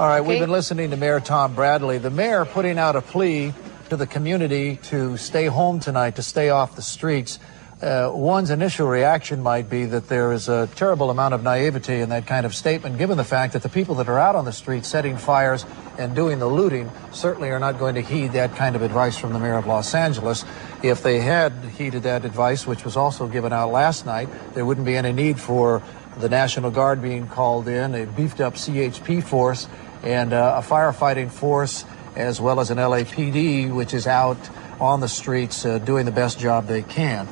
All right, Okay? we've been listening to Mayor Tom Bradley. The mayor putting out a plea to the community to stay home tonight, to stay off the streets. One's initial reaction might be that there is a terrible amount of naivety in that kind of statement, given the fact that the people that are out on the streets setting fires and doing the looting certainly are not going to heed that kind of advice from the mayor of Los Angeles. If they had heeded that advice, which was also given out last night, there wouldn't be any need for the National Guard being called in, a beefed up CHP force, and a firefighting force, as well as an LAPD, which is out on the streets doing the best job they can.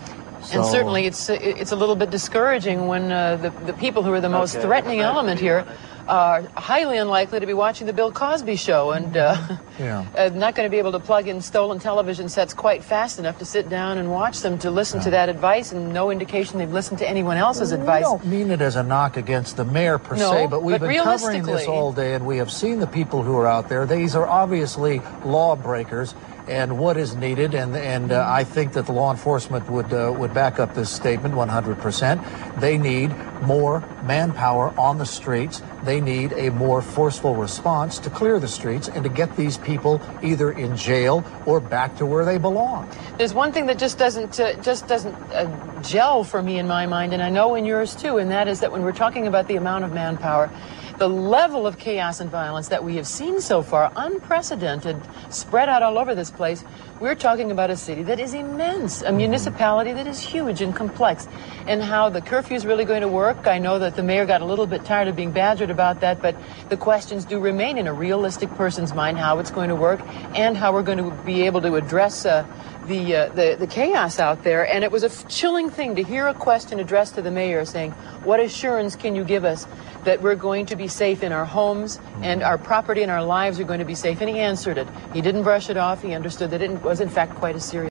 And certainly it's a little bit discouraging when the people who are the most threatening element here are highly unlikely to be watching the Bill Cosby show and not going to be able to plug in stolen television sets quite fast enough to sit down and watch them, to listen to that advice, and no indication they've listened to anyone else's advice. I don't mean it as a knock against the mayor per se, but we've been covering this all day, and we have seen the people who are out there. These are obviously lawbreakers, and what is needed, and I think that the law enforcement would back up this statement 100%. They need more manpower on the streets. They need a more forceful response to clear the streets and to get these people either in jail or back to where they belong. There's one thing that just doesn't gel for me in my mind, and I know in yours too, and that is that when we're talking about the amount of manpower, the level of chaos and violence that we have seen so far, unprecedented, spread out all over this place, we're talking about a city that is immense, a municipality that is huge and complex. And how the curfew is really going to work, I know that the mayor got a little bit tired of being badgered about that, but the questions do remain in a realistic person's mind, how it's going to work and how we're going to be able to address the chaos out there. And it was a chilling thing to hear a question addressed to the mayor saying, what assurance can you give us that we're going to be safe in our homes and our property and our lives are going to be safe? And he answered it. He didn't brush it off. He understood that it was in fact quite a serious